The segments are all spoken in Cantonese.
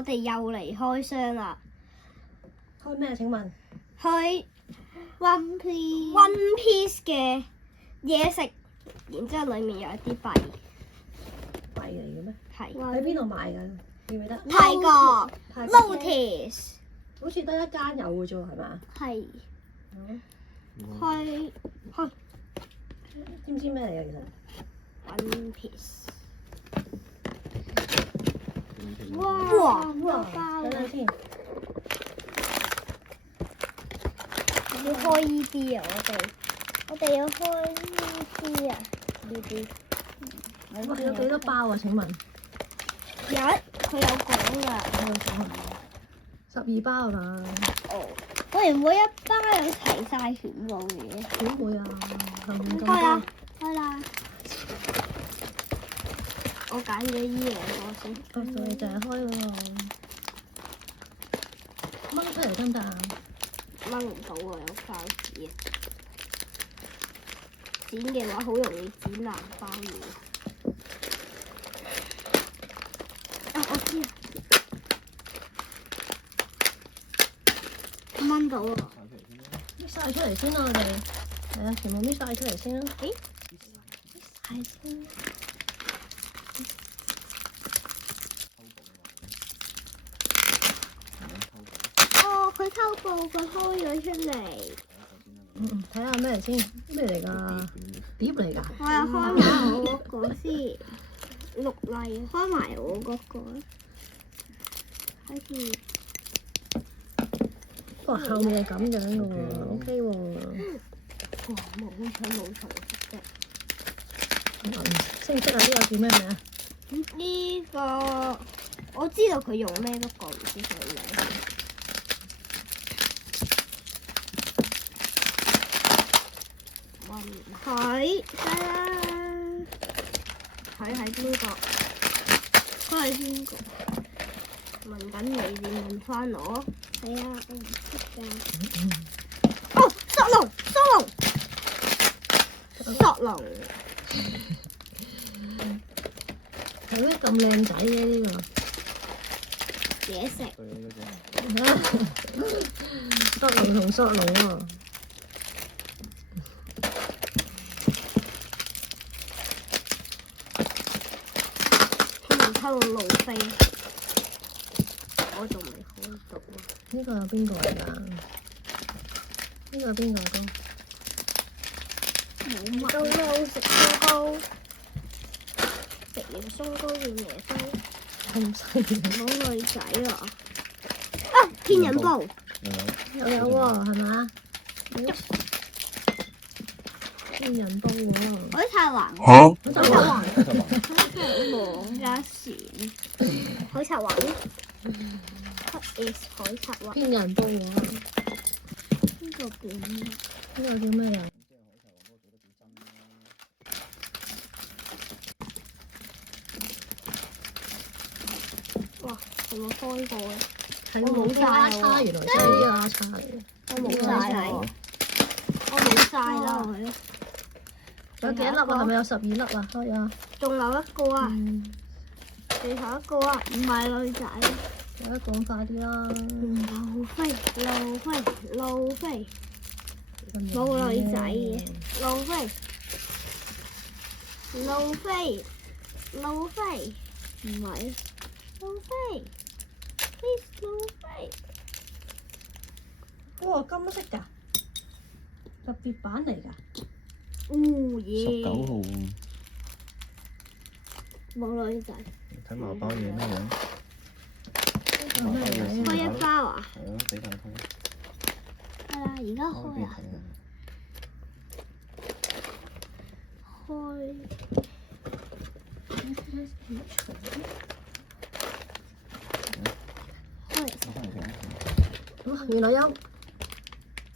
我哋又嚟開箱啦！開咩？請問？開 One Piece。 One Piece 嘅嘢食，然之後裡面有一啲幣，幣嚟嘅咩？係喺邊度買㗎？記唔記得？泰國泰國 Lotus 好似得一間有嘅啫喎，係嘛？係嗯開知唔知咩嚟嘅其實？ One Piece。哇！哇！包等等先，要開呢啲啊！我哋要開呢啲啊！呢啲哇！有幾多包啊？請問？佢有講㗎。 12包係嘛？哦，會唔會一包有齊晒全部嘅？點會啊？係咪咁開啦多？，開啦！我揀咗呢兩個先。佢就係開嗰個掹出嚟得唔得啊？掹唔到啊，有膠紙啊！剪嘅話好容易剪爛包嘢。啊，我知啊！掹到啊！搣晒出嚟先啦，我哋係啊，全部搣晒出嚟先啦。咦？係先。哦，佢偷步，佢開咗出嚟。睇下咩嚟先？咩嚟㗎？碟嚟㗎？我又開埋我嗰個先，綠麗開埋我嗰個，好似哇！後面係咁樣嘅喎，OK 喎。哇冇彩冇彩色識唔識啊？呢個叫咩名啊？嘅。呢個我知道佢用咩，不過唔知佢名。睇得啦，睇喺邊個？佢係邊個？問緊你，你問翻我。係啊，我唔識㗎。哦，索隆，索隆。係咩咁靚仔嘅呢個？嘢食。索隆同索隆喎。偷路飛，我仲未開到啊！呢個係邊個嚟㗎？呢個係邊個都？冇乜。都食鬆糕，食完鬆糕要椰酥，咁犀利！好女仔啊！啊，天人煲又有喎，係嘛？天人煲喎。海賊王，嚇！海賊王，王家船，海賊王，What is 海賊王？天人煲喎。呢個叫咩？呢個叫咩啊？哇，有冇開過咧？係我冇晒喎叉，原來真係呢個叉嚟嘅。我冇晒啦，我冇晒啦，有幾多粒啊？係咪有12粒啊？開啊！仲有一個啊，最後一個啊，唔係女仔。有得講快啲啦！路飛，冇女仔嘅，路飛，唔係，路飛 ，please 路飛，哇，金色㗎，特別版嚟㗎。耶， 19號，冇女仔，睇埋包嘢咩樣？開一包啊？係咯，幾大通？係啦，而家開啊，開。哇，原來有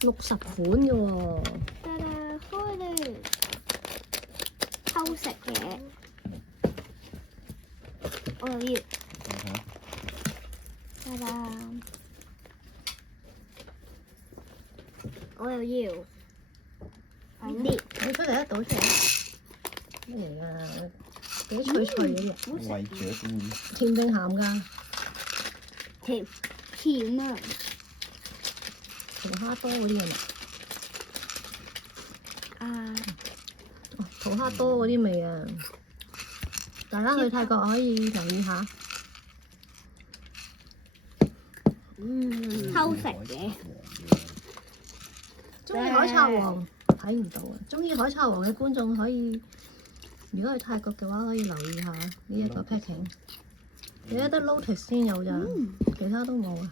60款嘅喎。得啦，開啦！偷食嘢，我又要。得啦，我又要。快啲！倒出嚟啊！倒出嚟。咩嚟㗎？幾脆脆嘅啫。為雀咁。甜定鹹㗎？甜甜啊！桃蝦多嗰啲係咪？啊，桃蝦多嗰啲味啊！大家去泰國可以留意下。偷食嘅。中意海賊王睇唔到啊！中意海賊王嘅觀眾可以，如果去泰國嘅話，可以留意下呢一個 packing。你得 Lotus 先有咋，其他都冇啊。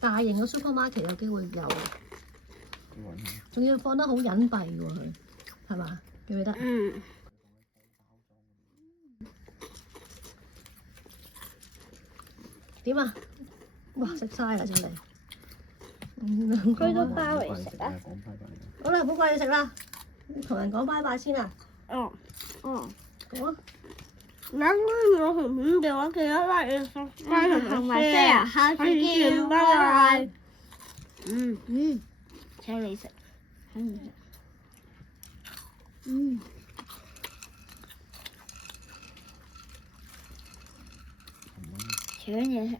大型嘅 supermarket 有機會有，仲要放得好隱蔽喎佢，係嘛？記唔記得？點啊？哇！食晒啦，真係。佢都包嚟食啊！好啦，好快要食啦，同人講拜拜先啦。哦。講啊！如果我同片嘅話，記得like、subscribe同埋 share，下次見，拜拜。請你食，搶嘢食。